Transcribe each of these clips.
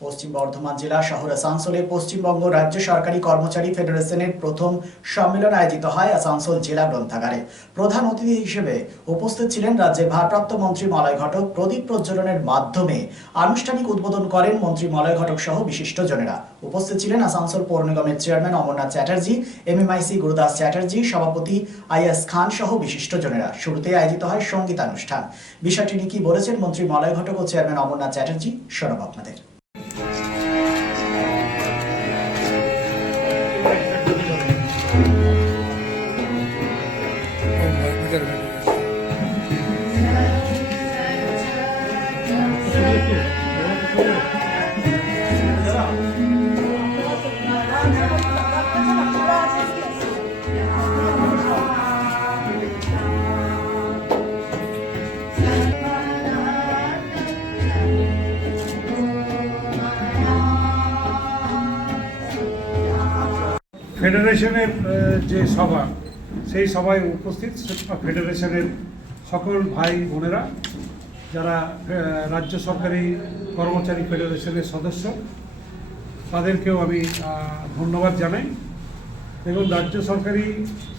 পশ্চিম বর্ধমান জেলা শহর আসানসোলে পশ্চিমবঙ্গ রাজ্য সরকারি কর্মচারী ফেডারেশনের প্রথম সম্মেলন আয়োজিত হয় আসানসোল জেলা গ্রন্থাগারে। প্রধান অতিথি হিসেবে উপস্থিত ছিলেন রাজ্যের ভারপ্রাপ্ত মন্ত্রী মলয় ঘটক। প্রদীপ প্রজ্বলনের মাধ্যমে আনুষ্ঠানিক উদ্বোধন করেন মন্ত্রী মলয় ঘটক সহ বিশিষ্টজনেরা। উপস্থিত ছিলেন আসানসোল পৌর নিগমের চেয়ারম্যান অমরনাথ চ্যাটার্জি, MMIC গুরুদাস চ্যাটার্জি, সভাপতি IS খান সহ বিশিষ্টজনেরা। শুরুতে আয়োজিত হয় সঙ্গীতানুষ্ঠান। বিষয়টি নিয়ে কি বলেছেন মন্ত্রী মলয় ঘটক ও চেয়ারম্যান অমরনাথ চ্যাটার্জি, শোনাব আপনাদের। ফেডারেশনের যে সভা, সেই সভায় উপস্থিত ফেডারেশনের সকল ভাই বোনেরা, যারা রাজ্য সরকারি কর্মচারী ফেডারেশনের সদস্য, তাদেরকেও আমি ধন্যবাদ জানাই। দেখুন, রাজ্য সরকারি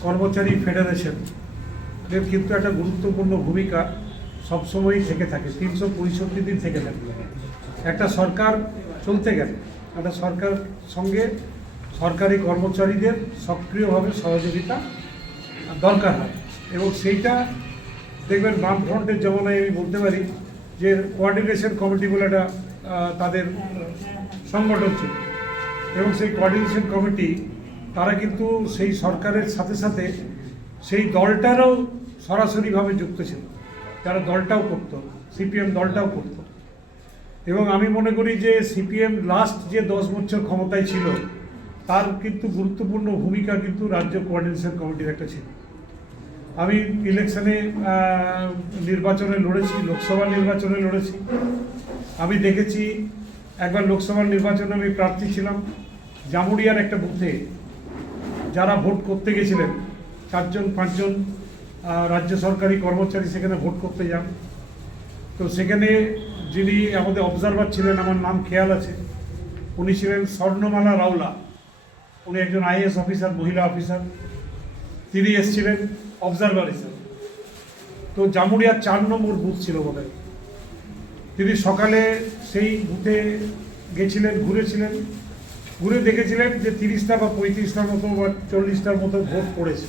কর্মচারী ফেডারেশনের কিন্তু একটা গুরুত্বপূর্ণ ভূমিকা সবসময়ই থেকে থাকে, 365 দিন থেকে থাকে। একটা সরকার চলতে গেলে একটা সরকার সঙ্গে সরকারি কর্মচারীদের সক্রিয়ভাবে সহযোগিতা দরকার হয়, এবং সেইটা দেখবেন বামফ্রন্টের জমানায় আমি বলতে পারি যে কোঅর্ডিনেশন কমিটি বলে একটা তাদের সংগঠন ছিল, এবং সেই কোঅর্ডিনেশন কমিটি তারা কিন্তু সেই সরকারের সাথে সাথে সেই দলটারও সরাসরিভাবে যুক্ত ছিল, তারা দলটাও করতো, CPM দলটাও করতো। এবং আমি মনে করি যে CPM লাস্ট যে 10 বছর ক্ষমতায় ছিল, তার কিন্তু গুরুত্বপূর্ণ ভূমিকা কিন্তু রাজ্য কোঅর্ডিনেশন কমিটির একটা ছিল। আমি ইলেকশনে নির্বাচনে লড়েছি, লোকসভা নির্বাচনে লড়েছি। আমি দেখেছি একবার লোকসভার নির্বাচনে আমি প্রার্থী ছিলাম, জামুড়িয়ার একটা বুথে যারা ভোট করতে গেছিলেন 4-5 জন রাজ্য সরকারি কর্মচারী সেখানে ভোট করতে যান। তো সেখানে যিনি আমাদের অবজারভার ছিলেন, আমার নাম খেয়াল আছে, উনি ছিলেন স্বর্ণমালা রাওলা। উনি একজন IAS অফিসার, মহিলা অফিসার। তিনি এসেছিলেন অবজারভার হিসাবে। তো জামুড়িয়ার 4 নম্বর বুথ ছিল বোধহয়। তিনি সকালে সেই বুথে গেছিলেন, ঘুরেছিলেন, ঘুরে দেখেছিলেন যে 30টা বা 35টার মতো বা 40টার মতো ভোট পড়েছে।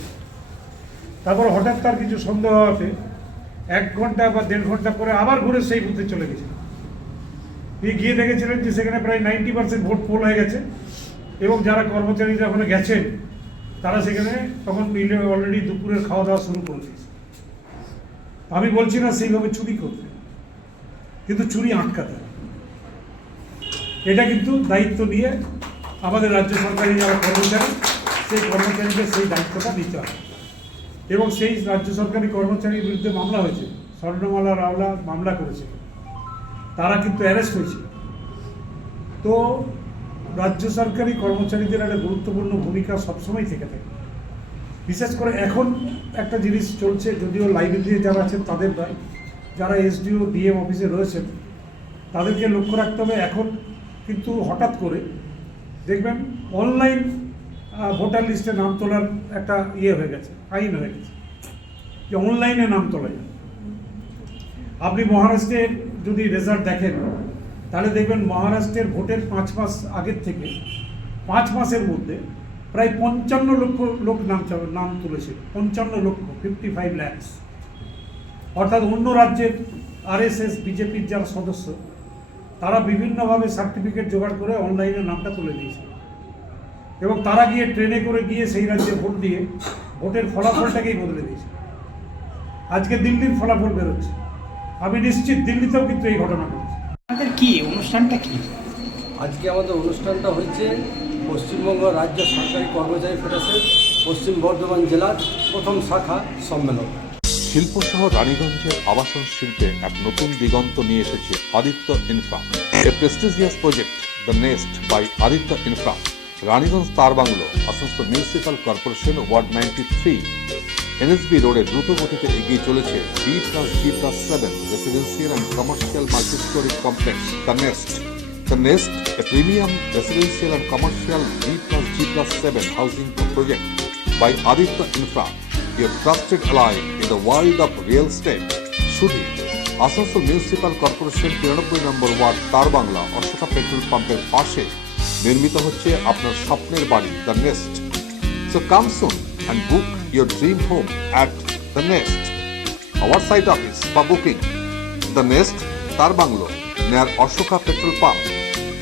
তারপর হঠাৎ তার কিছু সন্দেহ হওয়াতে 1 ঘন্টা বা 1.5 ঘন্টা পরে আবার ঘুরে সেই বুথে চলে গেছিলেন। তিনি গিয়ে দেখেছিলেন যে সেখানে প্রায় 90% ভোট পোল হয়ে গেছে, এবং যারা কর্মচারীরা ওখানে গেছেন তারা সেখানে তখন অলরেডি দুপুরের খাওয়া দাওয়া শুরু করে দিয়েছে। আমি বলছি না সেইভাবে চুরি করতে, কিন্তু চুরি আটকাতে হবে। এটা কিন্তু দায়িত্ব নিয়ে আমাদের রাজ্য সরকারি যারা কর্মচারী, সেই কর্মচারীদের সেই দায়িত্বটা নিতে হবে। এবং সেই রাজ্য সরকারি কর্মচারীর বিরুদ্ধে মামলা হয়েছে, স্বর্ণমালা রাওলা মামলা করেছে, তারা কিন্তু অ্যারেস্ট হয়েছে। তো রাজ্য সরকারি কর্মচারীদের একটা গুরুত্বপূর্ণ ভূমিকা সবসময় থেকে থাকে। বিশেষ করে এখন একটা জিনিস চলছে, যদিও লাইব্রেরিতে যারা আছেন তাদের নয়, যারা SDO DM অফিসে রয়েছেন তাদেরকে লক্ষ্য রাখতে হবে। এখন কিন্তু হঠাৎ করে দেখবেন অনলাইন ভোটার লিস্টে নাম তোলার একটা হয়ে গেছে, আইন হয়ে গেছে যে অনলাইনে নাম তোলা যায়। আপনি মহারাষ্ট্রের যদি রেজাল্ট দেখেন তাহলে দেখবেন মহারাষ্ট্রের ভোটের 5 মাস আগের থেকে 5 মাসের মধ্যে প্রায় 55 লক্ষ লোক নাম তুলেছিল। 55 লক্ষ, 55 lakhs। অর্থাৎ অন্য রাজ্যের RSS BJPর যারা সদস্য, তারা বিভিন্নভাবে সার্টিফিকেট জোগাড় করে অনলাইনে নামটা তুলে দিয়েছে, এবং তারা গিয়ে ট্রেনে করে গিয়ে সেই রাজ্যে ভোট দিয়ে ভোটের ফলাফলটাকেই বদলে দিয়েছে। আজকে দিল্লির ফলাফল বেরোচ্ছে, আমি নিশ্চিত দিল্লিতেও কিন্তু এই ঘটনা ঘটছে। কি অনুষ্ঠানটা কি? আজকে আমাদের অনুষ্ঠানটা হচ্ছে পশ্চিমবঙ্গ রাজ্য সরকারি কর্মচারী ফেডারেশন পশ্চিম বর্ধমান জেলার প্রথম শাখা সম্মেলন। শিল্প শহর রানীগঞ্জের আবাসন শিল্পে এক নতুন দিগন্ত নিয়ে এসেছে Aditya Infra, a prestigious project the nest by Aditya Infra. Raniganj Tarbanglo, Asansol municipal corporation, ward 93, NSB রোডে দ্রুত গতিতে এগিয়ে চলেছে B+G+7 residential and commercial multistorey complex the nest. The Nest, a premium residential and commercial B+G+7 housing project by Aditya Infra, your trusted ally in the world of real estate. Shudi, Asansol municipal corporation 93 number ward Tarbangla Ashoka petrol পাম্পের পাশে নির্মিত হচ্ছে আপনার স্বপ্নের বাড়ি the nest. So come soon and book your dream home at the nest. Our site office for booking the nest Tarbanglo near Ashoka Petrol Pump,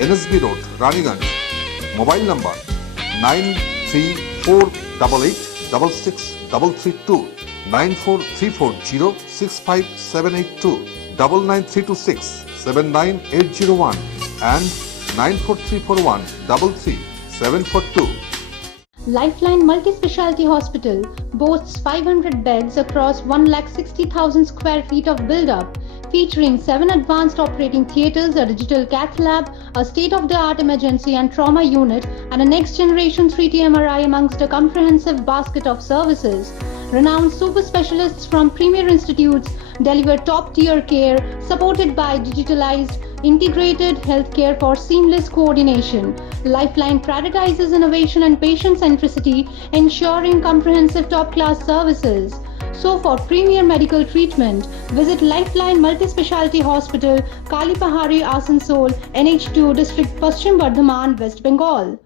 NSB Road, Raniganj. Mobile number 9348866332, 9434065782, 99326 and 94341 Lifeline Multi-Specialty Hospital boasts 500 beds across 1,60,000 square feet of build-up, featuring 7 advanced operating theatres, a digital cath lab, a state-of-the-art emergency and trauma unit, and a next-generation 3T MRI amongst a comprehensive basket of services. Renowned super specialists from premier institutes deliver top-tier care, supported by digitalized, integrated healthcare for seamless coordination. Lifeline prioritizes innovation and patient centricity, ensuring comprehensive top-class services. So for premier medical treatment, visit Lifeline Multi-Specialty Hospital, Kalipahari, Asansol, NH2 District, Paschim Bardhaman, West Bengal.